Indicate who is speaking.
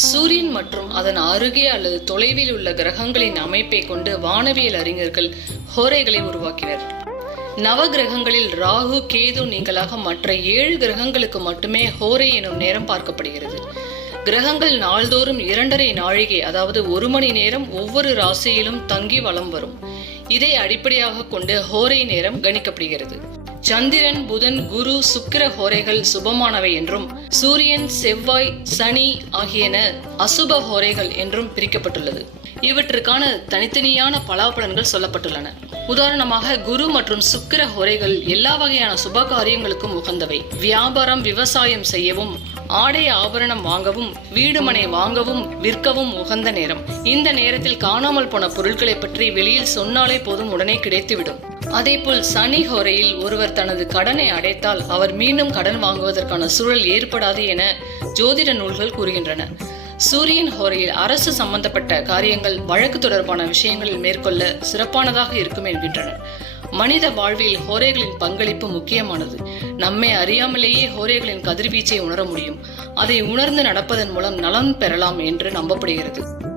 Speaker 1: சூரியன் மற்றும் அதன் அருகே அல்லது தொலைவில் உள்ள கிரகங்களின் அமைப்பை கொண்டு வானவியல் அறிஞர்கள் ஹோரைகளை உருவாக்கினர். நவ கிரகங்களில் ராகு கேது நீங்களாக மற்ற ஏழு கிரகங்களுக்கு மட்டுமே ஹோரை எனும் நேரம் பார்க்கப்படுகிறது. கிரகங்கள் நாள்தோறும் இரண்டரை நாழிகை அதாவது ஒரு மணி நேரம் ஒவ்வொரு ராசியிலும் தங்கி வலம் வரும். இதை அடிப்படையாக கொண்டு ஹோரை நேரம் கணிக்கப்படுகிறது. சந்திரன் புதன் குரு சுக்கிர ஹோரைகள் சுபமானவை என்றும் சூரியன் செவ்வாய் சனி ஆகியன அசுப ஹோரைகள் என்றும் பிரிக்கப்பட்டுள்ளது. இவற்றுக்கான தனித்தனியான பலாபலன்கள் சொல்லப்பட்டுள்ளன. உதாரணமாக குரு மற்றும் சுக்கிர ஹோரைகள் எல்லா வகையான சுப காரியங்களுக்கும் உகந்தவை. வியாபாரம் விவசாயம் செய்யவும் ஆடை ஆபரணம் வாங்கவும் வீடுமனை வாங்கவும் விற்கவும் உகந்த நேரம். இந்த நேரத்தில் காணாமல் போன பொருட்களை பற்றி வெளியில் சொன்னாலே போதும் உடனே கிடைத்துவிடும். அதேபோல் சனி ஹோரையில் ஒருவர் தனது கடனை அடைத்தால் அவர் மீண்டும் கடன் வாங்குவதற்கான சூழல் ஏற்படாது என ஜோதிட நூல்கள் கூறுகின்றன. சூரியன் ஹோரையில் அரசு சம்பந்தப்பட்ட காரியங்கள் வழக்கு தொடர்பான விஷயங்களில் மேற்கொள்ள சிறப்பானதாக இருக்கும் என்கின்றனர் மனித வாழ்வில் ஹோரைகளின் பங்களிப்பு முக்கியமானது. நம்மை அறியாமலேயே ஹோரைகளின் கதிர்வீச்சை உணர முடியும். அதை உணர்ந்து நடப்பதன் மூலம் நலன் பெறலாம் என்று நம்பப்படுகிறது.